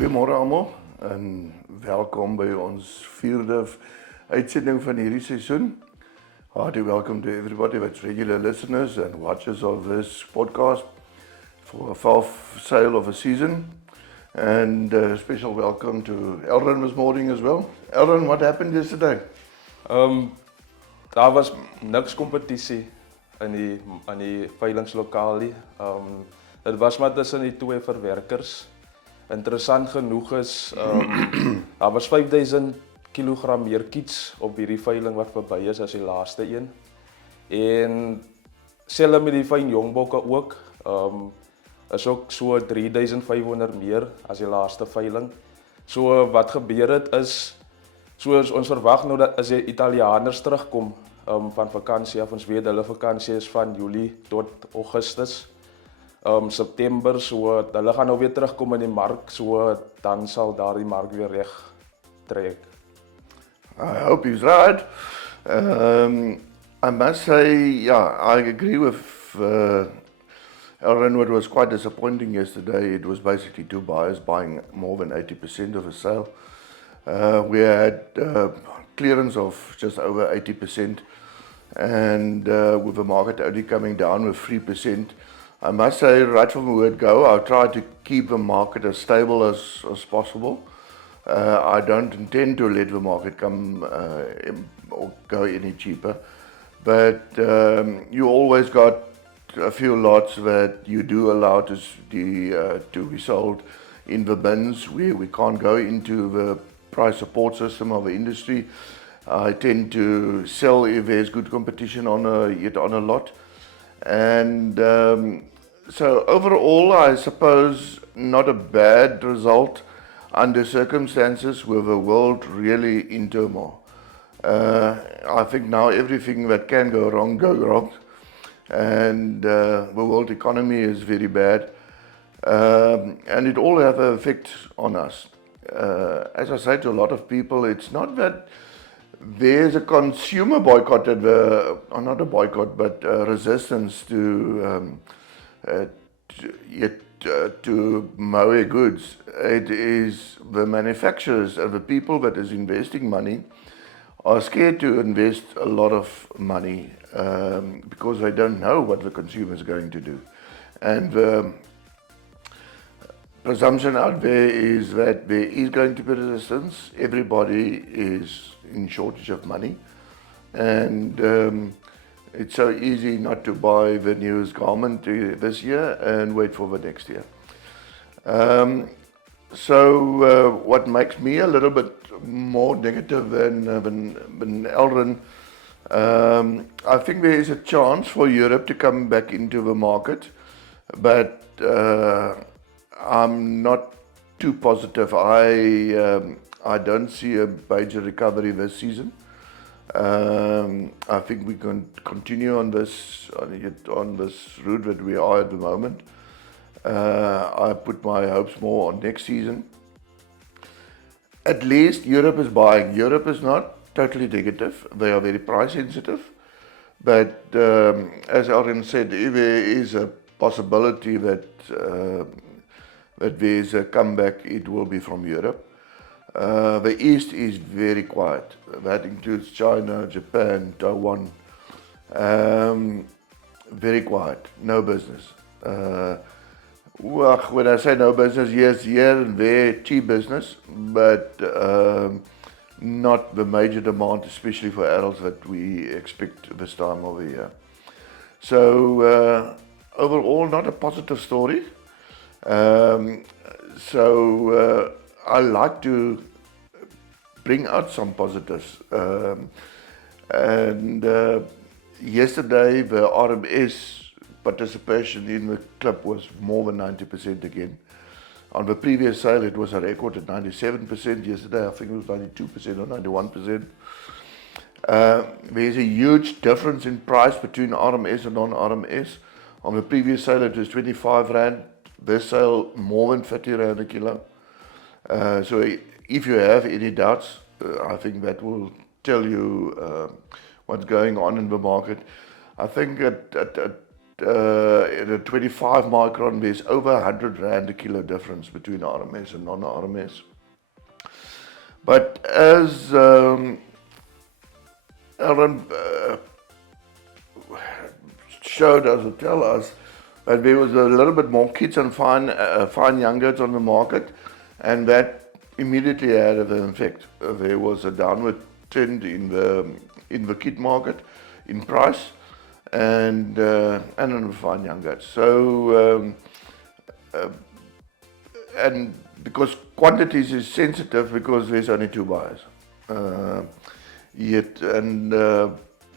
Goeiemôre almal en welkom by ons vierde uitsending van hierdie seisoen. Hearty welcome to everybody that's regular listeners and watchers of this podcast for a fourth sale of a season. And a special welcome to Elrin this morning as well. Elrin, what happened yesterday? Daar was niks kompetisie in die veilingslokaal nie. Dit was maar tussen die twee verwerkers. Interessant genoeg is, daar was 5000 kg meer kiets op hierdie veiling wat verby is as die laaste een. En selfs met die fyn jongbokke ook, is ook so 3500 meer as die laaste veiling. So wat gebeur het is, soos ons verwag nou dat as die Italianers terugkom van vakansie af, ons weet hulle vakansie is van Julie tot Augustus. September, so hulle gaan nou weer terugkom in die mark, so dan sal daar die mark weer reg trek. I hope he's right. I must say, yeah, I agree with Elrin. What was quite disappointing yesterday, it was basically two buyers buying more than 80% of a sale. We had clearance of just over 80%, and with the market only coming down with 3%. I must say, right from the word go, I tried to keep the market as stable as possible. I don't intend to let the market come or go any cheaper, but you always got a few lots that you do allow to be sold in the bins where we can't go into the price support system of the industry. I tend to sell if there's good competition on a lot. And so overall, I suppose not a bad result under circumstances with the world really in turmoil. I think now everything that can go wrong, and the world economy is very bad, and it all have an effect on us. As I say to a lot of people, it's not that there's a consumer boycott, or not a boycott, but resistance to Mohair goods. It is the manufacturers and the people that is investing money are scared to invest a lot of money because they don't know what the consumer is going to do. And the presumption out there is that there is going to be resistance. Everybody is in shortage of money, and it's so easy not to buy the newest garment this year and wait for the next year. So what makes me a little bit more negative than Elrin, I think there is a chance for Europe to come back into the market, but I'm not too positive. I don't see a major recovery this season. I think we can continue on this route that we are at the moment. I put my hopes more on next season. At least Europe is buying. Europe is not totally negative. They are very price sensitive. But as Elrin said, if there is a possibility that there is a comeback, it will be from Europe. The East is very quiet. That includes China, Japan, Taiwan. Very quiet, no business. Well, when I say no business, yes, here and there, cheap business, but not the major demand, especially for adults, that we expect this time of the year. So overall, not a positive story. I like to bring out some positives. Yesterday, the RMS participation in the club was more than 90% again. On the previous sale, it was a record at 97%. Yesterday, I think it was 92% or 91%. There's a huge difference in price between RMS and non-RMS. On the previous sale, it was 25 Rand. This sale, more than 30 Rand a kilo. So if you have any doubts, I think that will tell you what's going on in the market. I think at in a 25 micron, there's over 100 rand a kilo difference between RMS and non-RMS. But as Elrin showed us or tell us that there was a little bit more kids and fine young goats on the market, and that immediately had an effect. There was a downward trend in the kid market in price and in the fine young goats. So and because quantities is sensitive because there's only 2 buyers.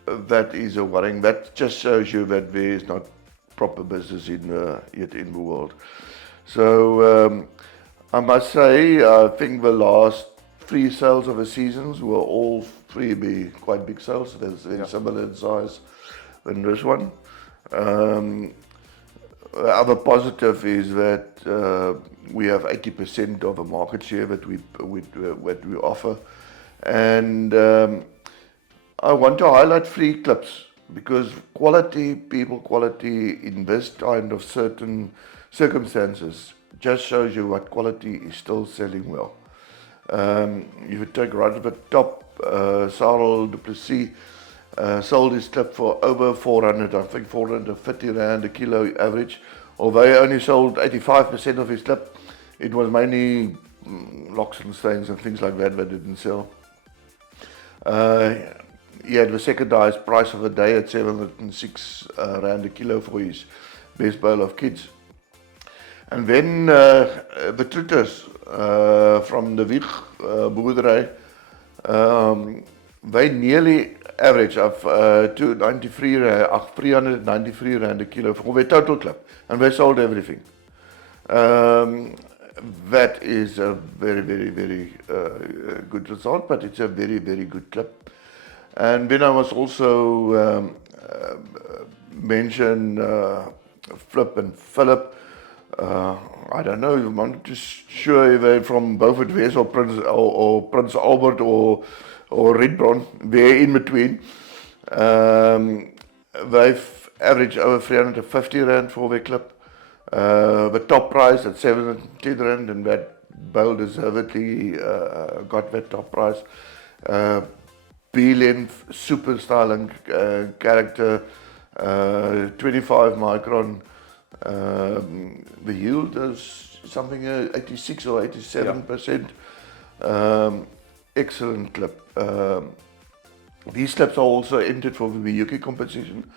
That is a worrying. That just shows you that there is not proper business yet in the world. So I must say, I think the last 3 sales of the seasons were all 3 be quite big sales. They're similar in size than this one. The other positive is that we have 80% of the market share that we offer, and I want to highlight free clips because quality in this kind of certain circumstances just shows you what quality is still selling well. You take right at the top, Sarel du Plessis sold his clip for over 400, I think 450 rand a kilo average. Although he only sold 85% of his clip, it was mainly locks and stains and things like that didn't sell. He had the second highest price of the day at 706 rand a kilo for his best bale of kids. And then the Truters from the Wieg boerdery, they nearly average of 393 rand a kilo for their total clip, and they sold everything. That is a very, very, very good result, but it's a very, very good clip. And then I must also mention Flip and Phillip. I don't know, I'm not just sure if they're from Beaufort West or Prince Albert or Rietbron, they're in between. They've averaged over 350 rand for their clip. The top price at 710 rand, and that bale deservedly got that top price. B-length, super styling character, 25 micron. The yield is something 86 or 87%. Excellent clip. These clips are also entered for the Miyuki competition.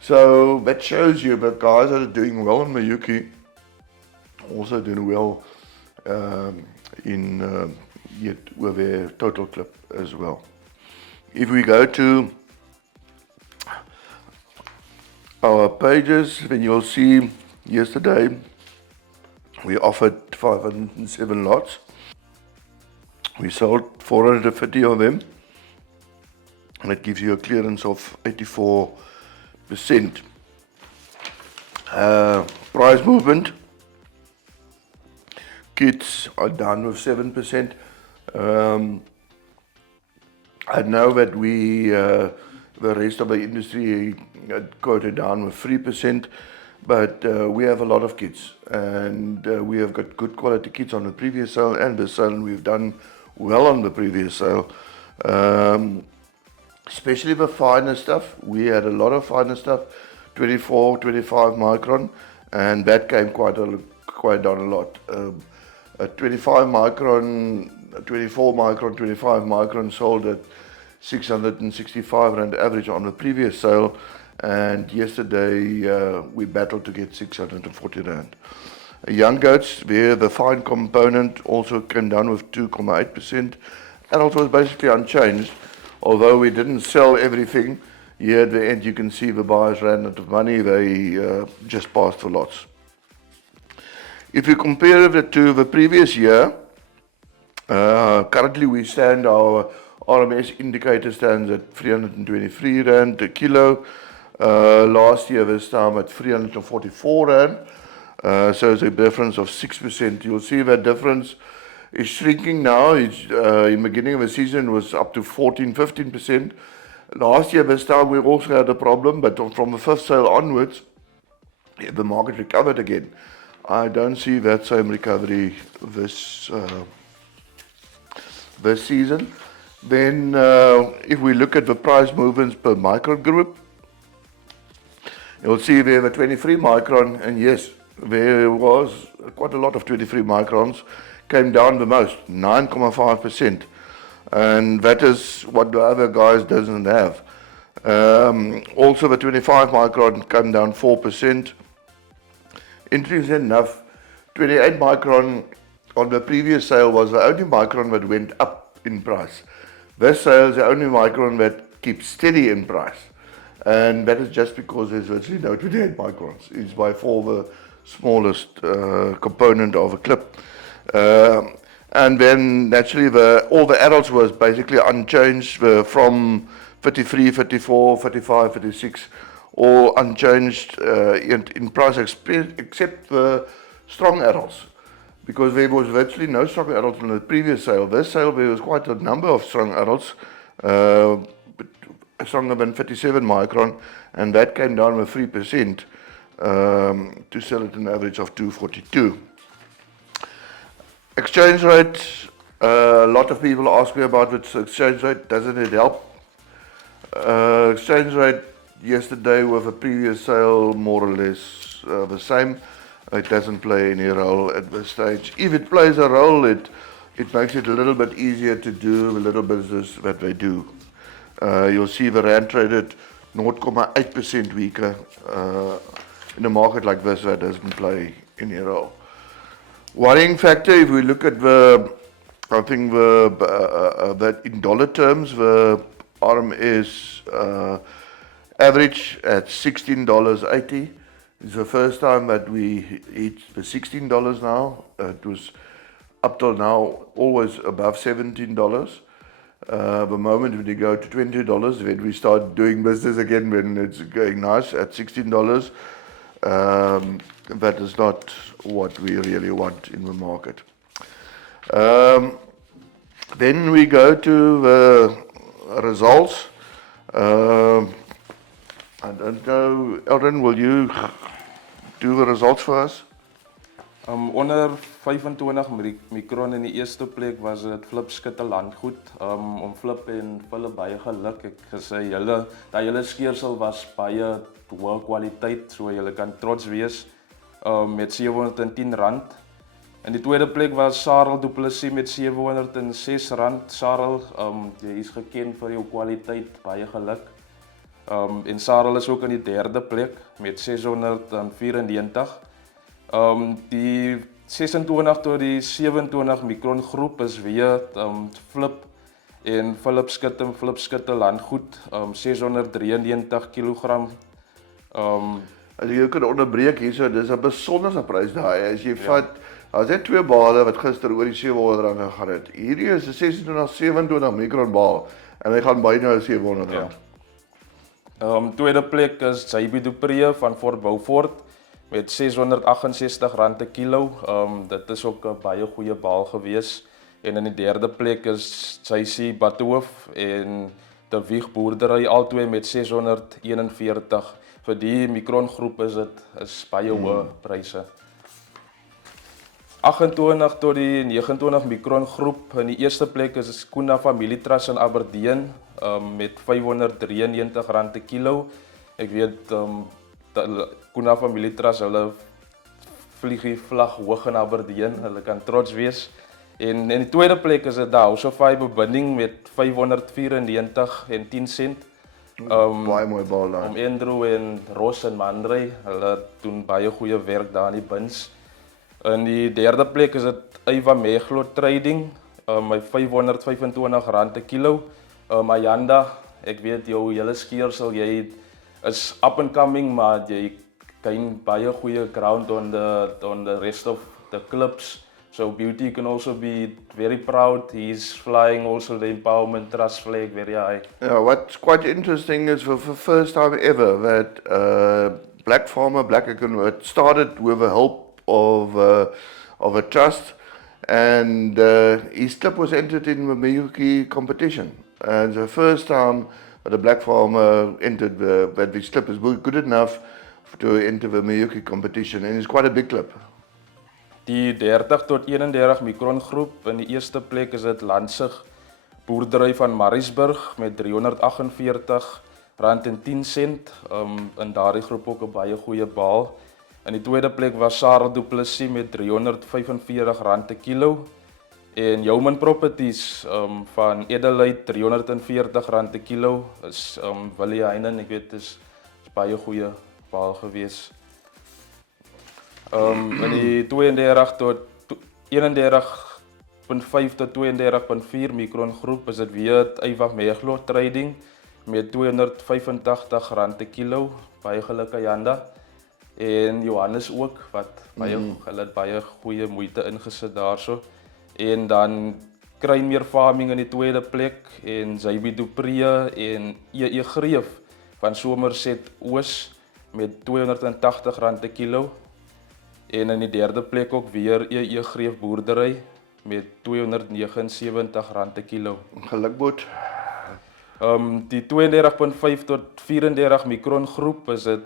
So that shows you that guys that are doing well in Miyuki also doing well with their total clip as well. If we go to our pages, then you'll see yesterday we offered 507 lots. We sold 450 of them, and it gives you a clearance of 84%. Price movement, kids are down with 7%. I know that the rest of the industry quoted down with 3%, but we have a lot of kids, and we have got good quality kids on the previous sale and this sale, and we've done well on the previous sale. Especially the finer stuff. We had a lot of finer stuff, 24, 25 micron, and that came quite down a lot. A 25 micron, 24 micron, 25 micron sold at 665 rand average on the previous sale, and yesterday we battled to get 640 rand. Young goats, where the fine component also came down with 2.8%. Adult was basically unchanged, although we didn't sell everything. Here at the end you can see the buyers ran out of money, they just passed for lots. If you compare it to the previous year, currently we stand, our RMS indicator stands at 323 rand a kilo. Last year this time at 344 rand. So it's a difference of 6%. You'll see that difference is shrinking now. It's, in the beginning of the season was up to 14-15%. Last year this time we also had a problem, but from the fifth sale onwards, the market recovered again. I don't see that same recovery this season. Then if we look at the price movements per micron group, you'll see we have a 23 micron, and yes, there was quite a lot of 23 microns, came down the most, 9.5%. And that is what the other guys doesn't have. Also the 25 micron came down 4%. Interesting enough, 28 micron on the previous sale was the only micron that went up in price. This sale is the only micron that keeps steady in price. And that is just because there's virtually no 28 microns. It's by far the smallest component of a clip. And then naturally all the adults was basically unchanged from 53, 54, 55, 56, all unchanged in price except the strong adults, because there was virtually no strong adults in the previous sale. This sale there was quite a number of strong adults, stronger than 57 micron, and that came down with 3% to sell at an average of 242. Exchange rate, a lot of people ask me about its exchange rate. Doesn't it help? Exchange rate yesterday with a previous sale more or less the same. It doesn't play any role at this stage. If it plays a role, it makes it a little bit easier to do the little business that they do. You'll see the rand traded 0.8% weaker in a market like this that doesn't play any role. Worrying factor, if we look at I think that in dollar terms, the RMS average at $16.80. It's the first time that we hit the $16 now. It was up till now always above $17. The moment when you go to $20, when we start doing business again, when it's going nice at $16, that is not what we really want in the market. Then we go to the results. I don't know, Elrin, will you do the results for us? Onder 25 micron in die eerste plek was dit Phillip Schutte landgoed. Om Phillip en Phillip baie geluk. Ek gesê julle skeersel was baie hoë kwaliteit, so julle kan trots wees met R710. In die tweede plek was Sarel du Plessis met R706. Sarel, jy is geken vir jou kwaliteit, baie geluk. En Sarel is ook in die derde plek met 694. Die 26 tot die 27 micron groep is weer Phillip en Phillip Schutte landgoed, 693 kg. As jy kan onderbreek hierso, dis 'n besonderse prys daai. As jy vat, as jy twee bale wat gister oor die R700 gegaan het. Hierdie is 'n 26-27 micron baal en hy gaan byna R700. Tweede plek is JB van Fort Beaufort met R668 per kilo. Dit is ook 'n baie goeie baal gewees. En in die derde plek is JC Batoof en De Wieg boerdery albei met 641. Vir die mikrongroep is baie hoë pryse. 28 tot die 29 mikron groep. In die eerste plek is Kuna Familietrust in Aberdeen met R593 per kilo. Ek weet Kuna Familietrust, hulle vlieg die vlag hoog in Aberdeen, hulle kan trots wees. En in die tweede plek is dit House of Fibre bebinding met R594.10. Baie mooi baal daar. Andrew en Ross en Mandrey, hulle doen baie goeie werk daar in die bins. In die derde plek is dit Eva Meglo Trading met R525 per kilo. Ayanda, ek weet jou hele skeersel, jy is up and coming, maar jy gain baie goeie ground on the rest of the clips. So Beauty can also be very proud. He's flying also the Empowerment Trust flag very high. Yeah, what's quite interesting is for the first time ever that black farmer, black economy, started with the help of a trust, and his clip was entered in the Miyuki Competition. And the first time that a black farmer entered that his clip is good enough to enter the Miyuki Competition, and it's quite a big clip. Die 30 tot 31 mikron groep, in die eerste plek is dit Landsig boerdery van Maritzburg met R348.10. In daardie groep ook 'n baie goeie bale. In die tweede plek was Sarel du Plessis met R345 per kilo. En Jouman Properties van Edelheid R340 per kilo is Willie Heinen, ek weet is baie goeie baal gewees. In die 32 tot 31.5 tot 32.4 mikron groep is dit weer Eyvag Meglo Trading met R285 per kilo, baie gelukkig Janda. En Johannes ook wat hulle het baie goeie moeite ingesit daarso. En dan Kruinmeer Farming in die tweede plek en Zybi Dupree en E.E. Greef van Somerset Oos met R280 per kilo. En in die derde plek ook weer E.E. Greef boerdery met R279 per kilo. Gelukboot. Die 32.5 tot 34 mikron groep is dit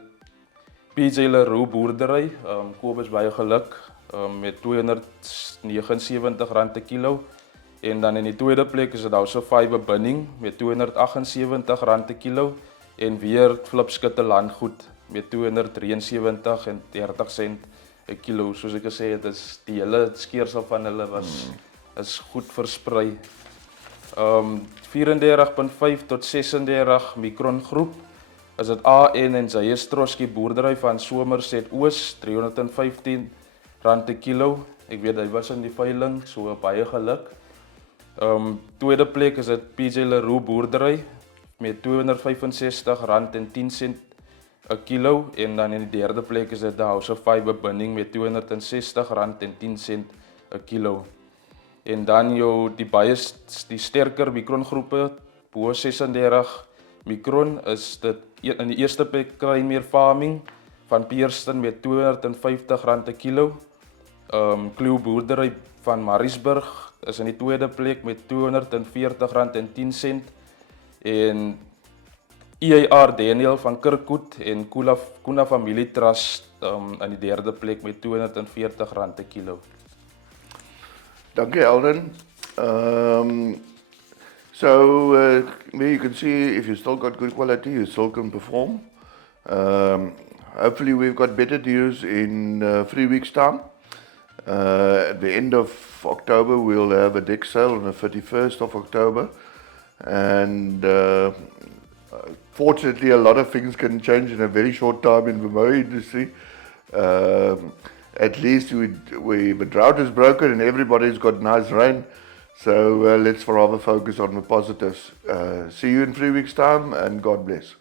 PJ Leroux boerdery, Kobus baie geluk met R279 per kilo. En dan in die tweede plek is dit also Fibre binning met R278 per kilo en weer Phillip Schutte landgoed met R273.30 per kilo. Soos ek gesê het, is die hele skeersel van hulle is goed versprei. 34.5 tot 36 mikron groep is dit AN en Zayestroski boerdery van Somerset Oos, R315 per kilo. Ek weet hy was in die veiling, so baie geluk. Tweede plek is dit PJ Leroux boerdery met R265.10 per kilo. En dan in die derde plek is dit die House of Fibre binning met R260.10 per kilo. En dan die sterker mikrongroepe, bo 36 mikron, is dit in die eerste plek Kruinmeer Farming van Pierston met R250 per kilo. Klou boerdery van Maritzburg is in die tweede plek met R240.10. En EAR Daniel van Kirkwood en Kuna Family Trust in die derde plek met R240 per kilo. Dankie Elrin. Where you can see if you still got good quality, you still can perform. Hopefully we've got better deals in 3 weeks' time. At the end of October we'll have a deck sale on the 31st of October. And fortunately a lot of things can change in a very short time in the mower industry. At least the drought is broken and everybody's got nice rain. So let's rather focus on the positives. See you in 3 weeks' time and God bless.